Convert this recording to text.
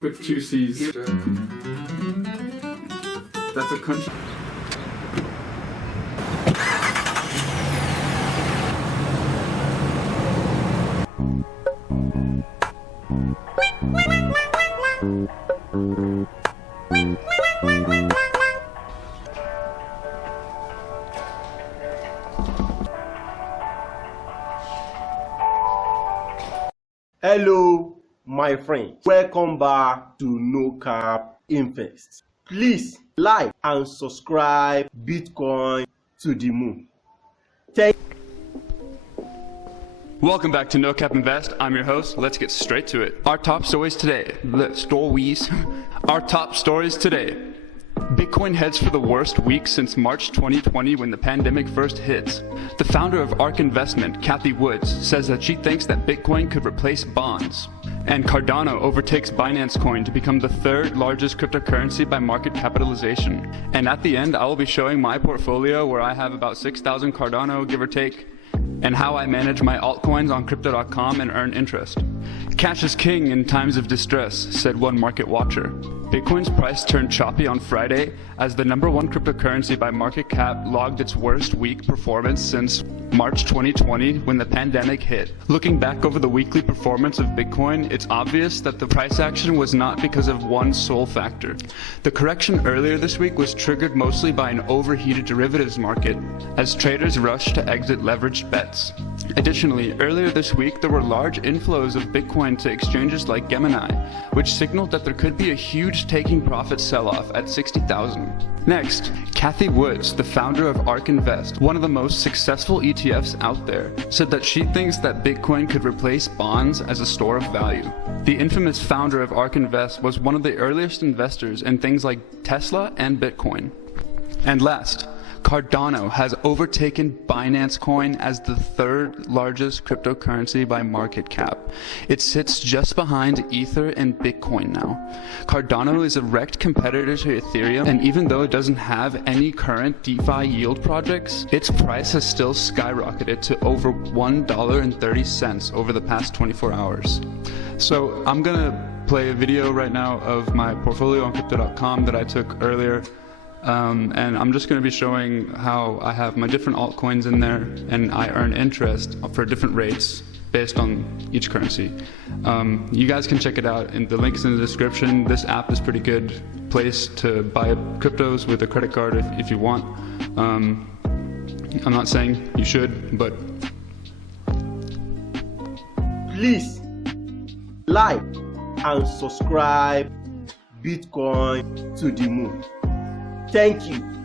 with two C's. That's a country. Hello, my friends. Welcome back to Ark Invest. Please like and subscribe Bitcoin to the moon. Welcome back to Ark Invest. I'm your host. Let's get straight to it. Our top stories today. Our top stories today. Bitcoin heads for the worst week since March 2020 when the pandemic first hit. The founder of Ark Investment, Cathie Wood, says that she thinks that Bitcoin could replace bonds. And Cardano overtakes Binance Coin to become the third largest cryptocurrency by market capitalization. And at the end, I will be showing my portfolio where I have about 6,000 Cardano, give or take, and how I manage my altcoins on crypto.com and earn interest. Cash is king in times of distress, said one market watcher. Bitcoin's price turned choppy on Friday as the #1 cryptocurrency by market cap logged its worst week performance since March 2020 when the pandemic hit. Looking back over the weekly performance of Bitcoin, it's obvious that the price action was not because of one sole factor. The correction earlier this week was triggered mostly by an overheated derivatives market as traders rushed to exit leveraged bets. Additionally, earlier this week there were large inflows of Bitcoin to exchanges like Gemini, which signaled that there could be a huge taking profit sell-off at 60,000. Next, Cathie Wood, the founder of Ark Invest, one of the most successful ETFs out there, said that she thinks that Bitcoin could replace bonds as a store of value. The infamous founder of Ark Invest was one of the earliest investors in things like Tesla and Bitcoin. And last, Cardano has overtaken Binance Coin as the third largest cryptocurrency by market cap. It sits just behind Ether and Bitcoin now. Cardano is a wrecked competitor to Ethereum, and even though it doesn't have any current DeFi yield projects, its price has still skyrocketed to over $1.30 over the past 24 hours. So I'm gonna play a video right now of my portfolio on crypto.com that I took earlier. And I'm just going to be showing how I have my different altcoins in there and I earn interest for different rates based on each currency. You guys can check it out, and the link is in the description. This app is a pretty good place to buy cryptos with a credit card if you want. I'm not saying you should, but Please like and subscribe Bitcoin to the moon. Thank you.